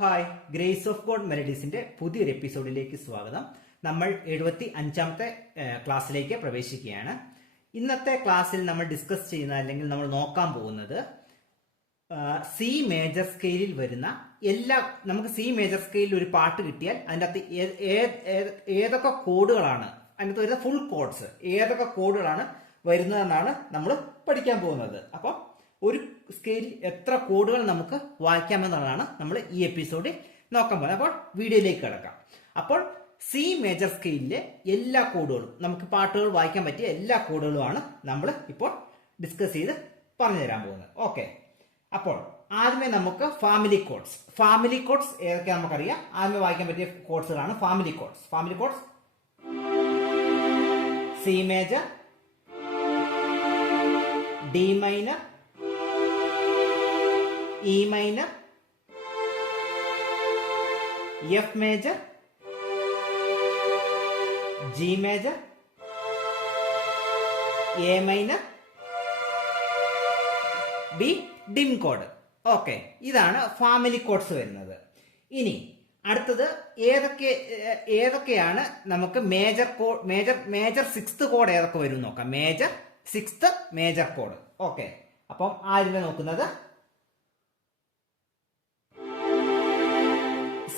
Hi, grace of God മെലഡീസിന്റെ പുതിയൊരു എപ്പിസോഡിലേക്ക് സ്വാഗതം. നമ്മൾ 75ാമത്തെ ക്ലാസ്സിലേക്ക് പ്രവേശിക്കുകയാണ്. ഇന്നത്തെ ക്ലാസ്സിൽ നമ്മൾ ഡിസ്കസ് ചെയ്യുന്ന അല്ലെങ്കിൽ നമ്മൾ നോക്കാൻ പോകുന്നത് സി മേജർ സ്കെയിലിൽ വരുന്ന നമുക്ക് സി മേജർ സ്കെയിലിൽ ഒരു പാട്ട് കിട്ടിയാൽ അതിൻ്റെ അകത്ത് ഏതൊക്കെ കോഡുകളാണ്, അതിനകത്ത് വരുന്ന ഫുൾ കോഡ്സ് ഏതൊക്കെ കോഡുകളാണ് വരുന്നതെന്നാണ് നമ്മൾ പഠിക്കാൻ പോകുന്നത്. അപ്പം ഒരു സ്കെയിലിൽ എത്ര കോഡുകൾ നമുക്ക് വായിക്കാമെന്നുള്ളതാണ് നമ്മൾ ഈ എപ്പിസോഡിൽ നോക്കാൻ പോകുന്നത്. അപ്പോൾ വീഡിയോയിലേക്ക് കിടക്കാം. അപ്പോൾ സി മേജർ സ്കെയിലിലെ എല്ലാ കോഡുകളും, നമുക്ക് പാട്ടുകൾ വായിക്കാൻ പറ്റിയ എല്ലാ കോഡുകളുമാണ് നമ്മൾ ഇപ്പോൾ ഡിസ്കസ് ചെയ്ത് പറഞ്ഞു തരാൻ പോകുന്നത്. ഓക്കെ, അപ്പോൾ ആദ്യമേ നമുക്ക് ഫാമിലി കോഡ്സ് ഏതൊക്കെ നമുക്കറിയാം. ആദ്യമേ വായിക്കാൻ പറ്റിയ കോഡ്സുകളാണ് family chords. C major, D minor, E minor, F major, G major, A minor, B dim കോഡ്. ഓക്കെ, ഇതാണ് ഫാമിലി കോഡ്സ് വരുന്നത്. ഇനി അടുത്തത് ഏതൊക്കെയാണ് നമുക്ക് മേജർ സിക്സ്ത് കോഡ് ഏതൊക്കെ വരും നോക്കാം. Sixth major code. ഓക്കെ, അപ്പം ആദ്യമേ നോക്കുന്നത്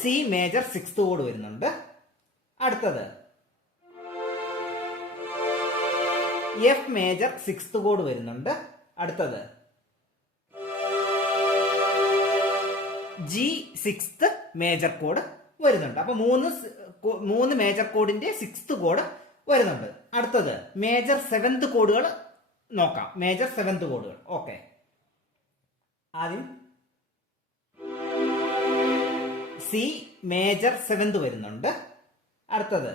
സി മേജർ സിക്സ്ത് കോഡ് വരുന്നുണ്ട്. അടുത്തത് എഫ് മേജർ സിക്സ്ത് കോഡ് വരുന്നുണ്ട്. അടുത്തത് ജി സിക്സ്ത് മേജർ കോഡ് വരുന്നുണ്ട്. അപ്പൊ മൂന്ന് മേജർ കോഡിന്റെ സിക്സ്ത് കോഡ് വരുന്നുണ്ട്. അടുത്തത് മേജർ സെവൻത് കോഡുകൾ നോക്കാം. മേജർ സെവൻത് കോഡുകൾ. ഓക്കെ, ആദ്യം സി മേജർ സെവൻത് വരുന്നുണ്ട്. അടുത്തത്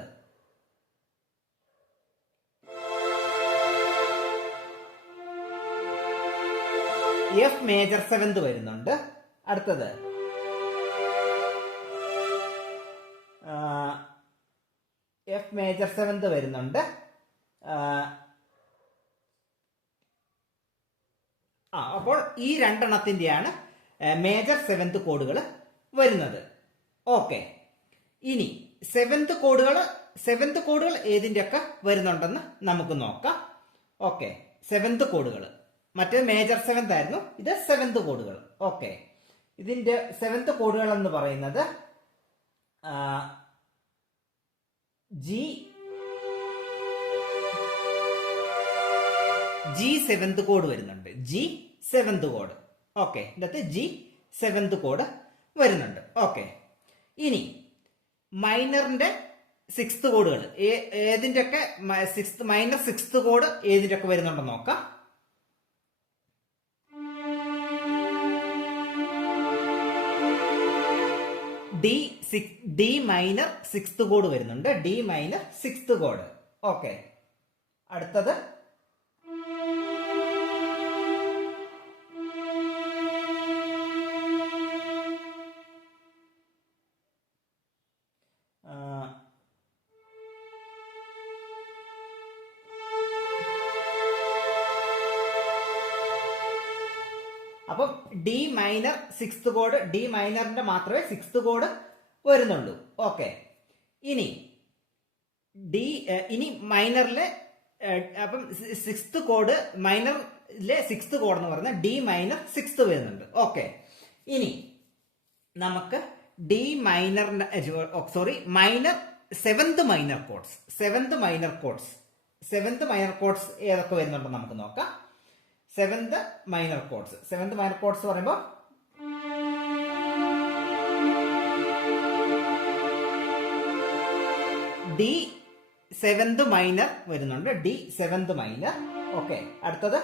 എഫ് മേജർ സെവൻത് വരുന്നുണ്ട്. അടുത്തത് എഫ് മേജർ സെവൻത് വരുന്നുണ്ട്. അപ്പോൾ ഈ രണ്ടെണ്ണത്തിന്റെയാണ് മേജർ സെവൻത് കോഡുകൾ വരുന്നത്. ഓക്കെ, ഇനി സെവൻത് കോഡുകൾ ഏതിൻ്റെയൊക്കെ വരുന്നുണ്ടെന്ന് നമുക്ക് നോക്കാം. ഓക്കെ, സെവൻത് കോഡുകൾ, മറ്റേത് മേജർ സെവൻത് ആയിരുന്നു, ഇത് സെവൻത് കോഡുകൾ. ഓക്കെ, ഇതിന്റെ സെവൻത് കോഡുകൾ എന്ന് പറയുന്നത് ജി സെവൻത് കോഡ് വരുന്നുണ്ട്. ജി സെവൻത് കോഡ്. ഓക്കെ, ഇതിനകത്ത് ജി സെവൻത് കോഡ് വരുന്നുണ്ട്. ഓക്കെ, ഇനി മൈനറിന്റെ സിക്സ്ത് കോഡുകൾ ഏതിൻ്റെയൊക്കെ മൈനർ സിക്സ്ത് കോഡ് ഏതിൻ്റെയൊക്കെ വരുന്നുണ്ടെന്ന് നോക്കാം. ഡി മൈനർ സിക്സ്ത് കോഡ് വരുന്നുണ്ട്. ഡി മൈനർ സിക്സ്ത് കോഡ്. ഓക്കെ, അടുത്തത് അപ്പം ഡി മൈനർ സിക്സ്ത് കോഡ്, ഡി മൈനറിന്റെ മാത്രമേ സിക്സ്ത് കോഡ് വരുന്നുള്ളൂ. ഓക്കെ, ഇനി മൈനറിലെ അപ്പം സിക്സ്ത് കോഡ്, മൈനറിലെ സിക്സ്ത് കോഡ് എന്ന് പറയുന്നത് ഡി മൈനർ സിക്സ്ത് വരുന്നുണ്ട്. ഓക്കെ, ഇനി നമുക്ക് മൈനർ സെവൻത് മൈനർ കോഡ്സ് ഏതൊക്കെ വരുന്നുണ്ടെന്ന് നമുക്ക് നോക്കാം. സെവൻത് മൈനർ കോഡ്സ് പറയുമ്പോൾ ഡി സെവൻത് മൈനർ വരുന്നുണ്ട്. D seventh minor. ഓക്കെ, അടുത്തത്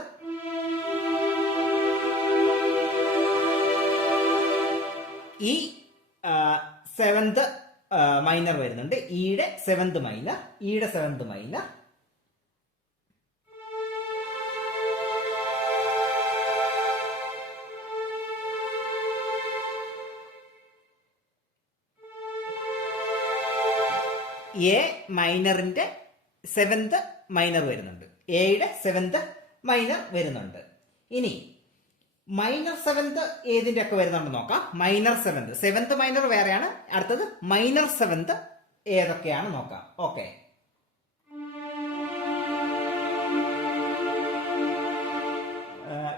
ഈ സെവൻത് മൈനർ വരുന്നുണ്ട്. ഈയുടെ സെവൻത് മൈനർ. എ മൈനറിന്റെ സെവൻത് മൈനർ വരുന്നുണ്ട്. എയുടെ സെവൻത് മൈനർ വരുന്നുണ്ട്. ഇനി മൈനർ സെവൻത് ഏതിന്റെ ഒക്കെ വരുന്നുണ്ട് നോക്കാം. മൈനർ സെവൻത്, സെവൻത് മൈനർ വേറെയാണ്. അടുത്തത് മൈനർ സെവൻത് ഏതൊക്കെയാണ് നോക്കാം. ഓക്കെ,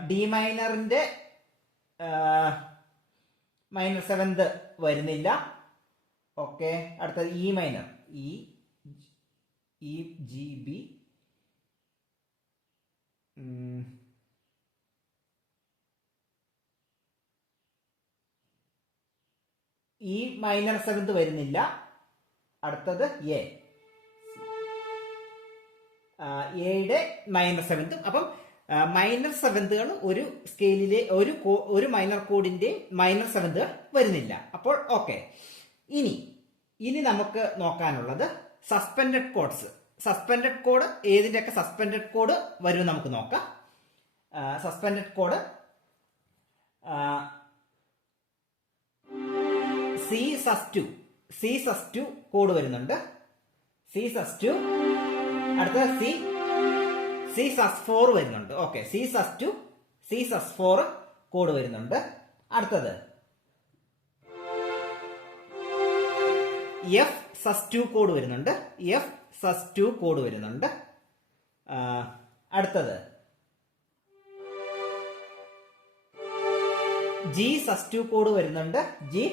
ഡി മൈനറിന്റെ മൈനർ സെവൻത് വരുന്നില്ല. ഓക്കെ, അടുത്തത് E minor, E G B, E minor seventh വരുന്നില്ല. അടുത്തത് എയുടെ മൈനർ സെവൻത്തും. അപ്പം മൈനർ സെവൻത്തുകൾ ഒരു സ്കെയിലിലെ ഒരു മൈനർ കോഡിന്റെ മൈനർ സെവൻത്തുകൾ വരുന്നില്ല. അപ്പോൾ ഓക്കെ, ഇനി നമുക്ക് നോക്കാനുള്ളത് suspended codes. Suspended code ഏതിന്റെയൊക്കെ suspended code വരും നമുക്ക് നോക്കാം. Suspended code C സസ് to code വരുന്നുണ്ട്. C സസ് to. അടുത്തത് സി സസ് 4 വരുന്നുണ്ട്. ഓക്കെ, സി സസ് 2, സി സസ് 4 കോഡ് വരുന്നുണ്ട്. അടുത്തത് എഫ് സസ് 2 കോഡ് വരുന്നുണ്ട്. എഫ് സസ് 2 കോഡ് വരുന്നുണ്ട്. അടുത്തത് ജി സസ് 2 കോഡ് വരുന്നുണ്ട്. ജി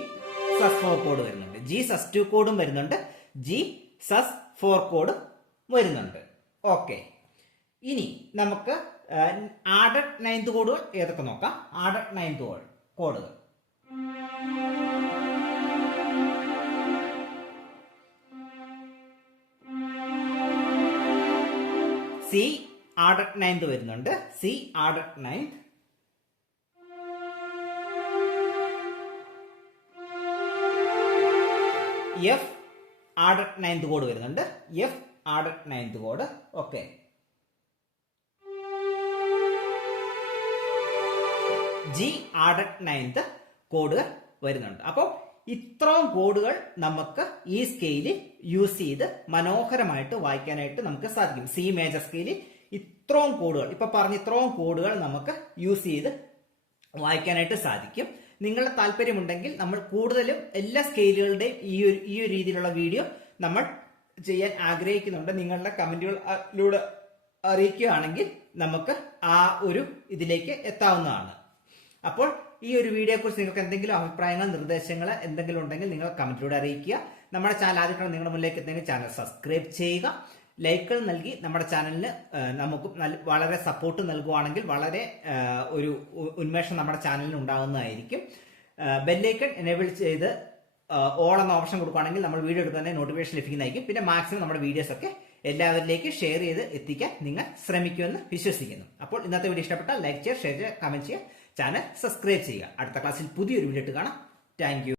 സസ് 4 കോഡ് വരുന്നുണ്ട്. ജി സസ് 2 കോഡും വരുന്നുണ്ട്. ജി സസ് 4 കോഡ് വരുന്നുണ്ട്. ഓക്കെ, ഇനി നമുക്ക് ആഡഡ് 9th കോഡുകൾ ഏതൊക്കെ നോക്കാം. ആഡഡ് 9th കോഡുകൾ സി ആഡഡ് 9th വരുന്നുണ്ട്. C added 9th. F added 9th കോഡ് വരുന്നുണ്ട്. എഫ് ആഡഡ് 9th കോഡ്. ഓക്കെ, ജി ആഡഡ് 9th കോഡുകൾ വരുന്നുണ്ട്. അപ്പോൾ ഇത്രയും കോഡുകൾ നമുക്ക് ഈ സ്കെയിലിൽ യൂസ് ചെയ്ത് മനോഹരമായിട്ട് വായിക്കാനായിട്ട് നമുക്ക് സാധിക്കും. സി മേജർ സ്കെയിലിൽ ഇത്രയും കോഡുകൾ, ഇപ്പൊ പറഞ്ഞ ഇത്രയും കോഡുകൾ നമുക്ക് യൂസ് ചെയ്ത് വായിക്കാനായിട്ട് സാധിക്കും. നിങ്ങളുടെ താല്പര്യമുണ്ടെങ്കിൽ നമ്മൾ കൂടുതലും എല്ലാ സ്കെയിലുകളുടെയും ഈ ഒരു രീതിയിലുള്ള വീഡിയോ നമ്മൾ ചെയ്യാൻ ആഗ്രഹിക്കുന്നുണ്ട്. നിങ്ങളുടെ കമന്റുകളിലൂടെ അറിയിക്കുകയാണെങ്കിൽ നമുക്ക് ആ ഒരു ഇതിലേക്ക് എത്താവുന്നതാണ്. അപ്പോൾ ഈ ഒരു വീഡിയോയെ കുറിച്ച് നിങ്ങൾക്ക് എന്തെങ്കിലും അഭിപ്രായങ്ങൾ, നിർദ്ദേശങ്ങൾ എന്തെങ്കിലും ഉണ്ടെങ്കിൽ നിങ്ങൾ കമന്റിലൂടെ അറിയിക്കുക. നമ്മുടെ ചാനൽ ആദ്യമായിട്ടാണ് നിങ്ങളുടെ മുന്നിലേക്ക് എത്തുന്നെങ്കിൽ ചാനൽ സബ്സ്ക്രൈബ് ചെയ്യുക. ലൈക്കുകൾ നൽകി നമ്മുടെ ചാനലിന് നമുക്ക് വളരെ സപ്പോർട്ട് നൽകുവാണെങ്കിൽ വളരെ ഒരു ഉന്മേഷം നമ്മുടെ ചാനലിന് ഉണ്ടാകുന്നതായിരിക്കും. ബെല്ലൈക്കൺ എനേബിൾ ചെയ്ത് ഓൾ എന്ന ഓപ്ഷൻ കൊടുക്കുകയാണെങ്കിൽ നമ്മൾ വീഡിയോ എടുക്കുന്നതിന് നോട്ടിഫിക്കേഷൻ ലഭിക്കുന്നതായിരിക്കും. പിന്നെ മാക്സിമം നമ്മുടെ വീഡിയോസ് ഒക്കെ എല്ലാവരിലേക്ക് ഷെയർ ചെയ്ത് എത്തിക്കാൻ നിങ്ങൾ ശ്രമിക്കുമെന്ന് വിശ്വസിക്കുന്നു. അപ്പോൾ ഇന്നത്തെ വീഡിയോ ഇഷ്ടപ്പെട്ടാൽ ലൈക്ക് ചെയ്യുക, ഷെയർ ചെയ്യുക, കമന്റ് ചെയ്യുക, ചാനൽ സബ്സ്ക്രൈബ് ചെയ്യുക. അടുത്ത ക്ലാസ്സിൽ പുതിയൊരു വീഡിയോ ഇട്ട് കാണാം. Thank you.